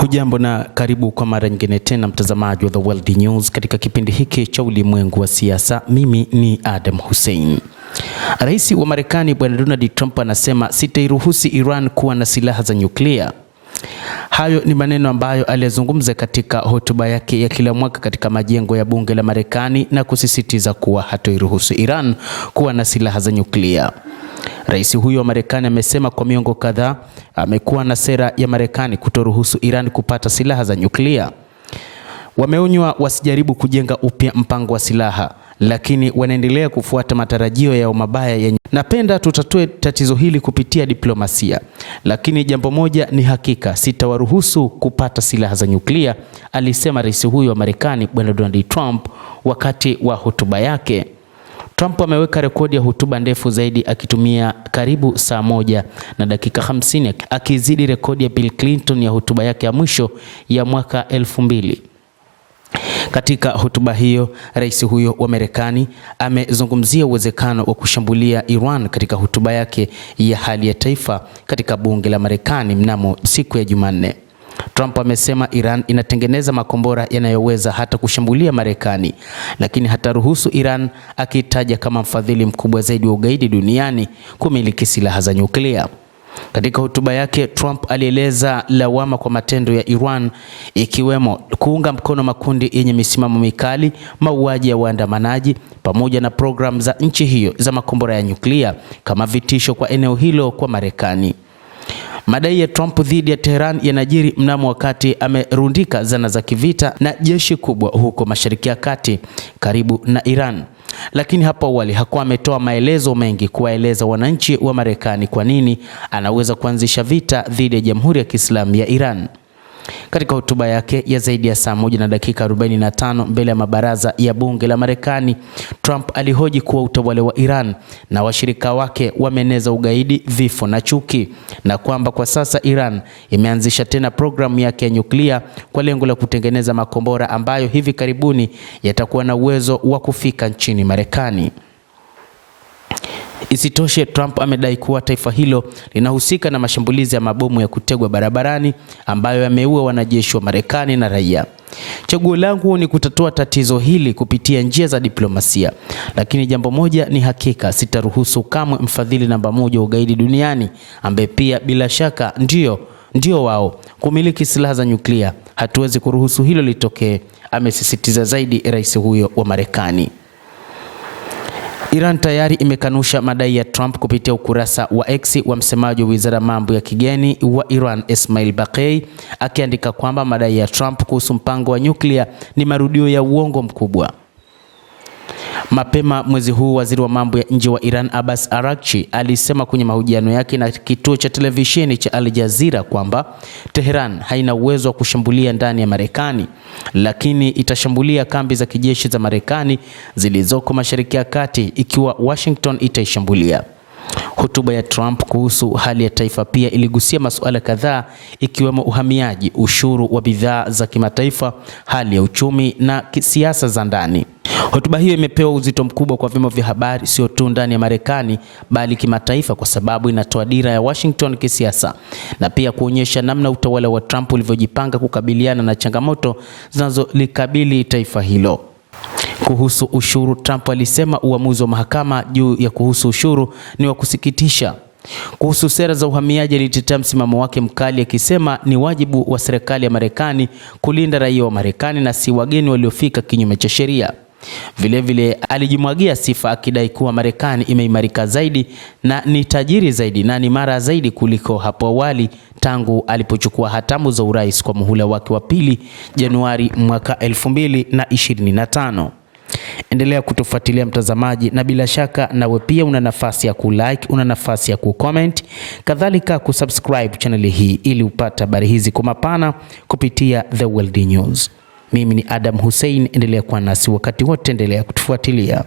Hujambo na karibu kwa mara nyingine tena mtazamaji wa The World News katika kipindi hiki cha ulimwengu wa siasa. Mimi ni Adam Hussein. Rais wa Marekani Bwana Donald Trump anasema sitairuhusu Iran kuwa na silaha za nyuklia. Hayo ni maneno ambayo aliyazungumza katika hotuba yake ya kila mwaka katika majengo ya bunge la Marekani na kusisitiza kuwa hatoiruhusu Iran kuwa na silaha za nyuklia. Rais huyo wa Marekani amesema kwa miongo kadhaa amekuwa na sera ya Marekani kutoruhusu Iran kupata silaha za nyuklia. Wameonywa wasijaribu kujenga upya mpango wa silaha, lakini wanaendelea kufuata matarajio yao mabaya yenye. Napenda tutatue tatizo hili kupitia diplomasia, lakini jambo moja ni hakika, sitawaruhusu kupata silaha za nyuklia, alisema rais huyo wa Marekani Bwana Donald Trump wakati wa hotuba yake. Trump ameweka rekodi ya hotuba ndefu zaidi akitumia karibu saa 1 na dakika 50, akizidi rekodi ya Bill Clinton ya hotuba yake ya mwisho ya mwaka 2000. Katika hotuba hiyo, rais huyo wa Marekani amezungumzia uwezekano wa kushambulia Iran katika hotuba yake ya hali ya taifa katika bunge la Marekani mnamo siku ya Jumanne. Trump amesema Iran inatengeneza makombora yanayoweza hata kushambulia Marekani, lakini hataruhusu Iran, akitaja kama mfadhili mkubwa zaidi wa ugaidi duniani, kumiliki silaha za nyuklia. Katika hotuba yake, Trump alieleza lawama kwa matendo ya Iran, ikiwemo kuunga mkono makundi yenye misimamo mikali, mauaji ya waandamanaji, pamoja na programu za nchi hiyo za makombora ya nyuklia kama vitisho kwa eneo hilo kwa Marekani. Madai ya Trump dhidi ya Tehran yanajiri mnamo wakati amerundika zana za kivita na jeshi kubwa huko Mashariki ya Kati karibu na Iran. Lakini hapo awali hakuwa ametoa maelezo mengi kuwaeleza wananchi wa Marekani kwa nini anaweza kuanzisha vita dhidi ya Jamhuri ya Kiislamu ya Iran. Katika hotuba yake ya zaidi ya saa 1 na dakika 45 mbele ya mabaraza ya bunge la Marekani, Trump alihoji kuwa utawala wa Iran na washirika wake wameeneza ugaidi, vifo na chuki, na kwamba kwa sasa Iran imeanzisha tena programu yake ya nyuklia kwa lengo la kutengeneza makombora ambayo hivi karibuni yatakuwa na uwezo wa kufika nchini Marekani. Isitoshe, Trump amedai kuwa taifa hilo linahusika na mashambulizi ya mabomu ya kutegwa barabarani ambayo yameua wanajeshi wa Marekani na raia. Chaguo langu ni kutatua tatizo hili kupitia njia za diplomasia, lakini jambo moja ni hakika, sitaruhusu kamwe mfadhili namba 1 wa ugaidi duniani, ambaye pia bila shaka ndio wao, kumiliki silaha za nyuklia. Hatuwezi kuruhusu hilo litokee, amesisitiza zaidi rais huyo wa Marekani. Iran tayari imekanusha madai ya Trump kupitia ukurasa wa X wa msemaji wa Wizara Mambo ya Kigeni wa Iran Ismail Baqei, akiandika kwamba madai ya Trump kuhusu mpango wa nyuklia ni marudio ya uongo mkubwa. Mapema mwezi huu, waziri wa mambo ya nje wa Iran Abbas Araghchi alisema kwenye mahojiano yake na kituo cha televisheni cha Al Jazeera kwamba Tehran haina uwezo wa kushambulia ndani ya Marekani, lakini itashambulia kambi za kijeshi za Marekani zilizoko Mashariki ya Kati ikiwa Washington itaishambulia. Hotuba ya Trump kuhusu hali ya taifa pia iligusia masuala kadhaa, ikiwemo uhamiaji, ushuru wa bidhaa za kimataifa, hali ya uchumi na siasa za ndani. Hotuba hiyo imepewa uzito mkubwa kwa vyombo vya habari, sio tu ndani ya Marekani bali kimataifa, kwa sababu inatoa dira ya Washington kisiasa na pia kuonyesha namna utawala wa Trump ulivyojipanga kukabiliana na changamoto zinazolikabili taifa hilo. Kuhusu ushuru, Trump alisema uamuzi wa mahakama juu ya kuhusu ushuru ni wa kusikitisha. Kuhusu sera za uhamiaji, alitetea msimamo wake mkali, akisema ni wajibu wa serikali ya Marekani kulinda raia wa Marekani na si wageni waliofika kinyume cha sheria. Vilevile alijimwagia sifa, akidai kuwa Marekani imeimarika zaidi na ni tajiri zaidi na ni mara zaidi kuliko hapo awali tangu alipochukua hatamu za urais kwa muhula wake wa pili Januari mwaka 2025. Endelea kutufuatilia mtazamaji, na bila shaka nawe pia una nafasi ya kulike, una nafasi ya kucomment, kadhalika kusubscribe channel hii ili upate habari hizi kwa mapana kupitia The World News. Mimi ni Adam Hussein, endelea kuwa nasi wakati wote, endelea kutufuatilia.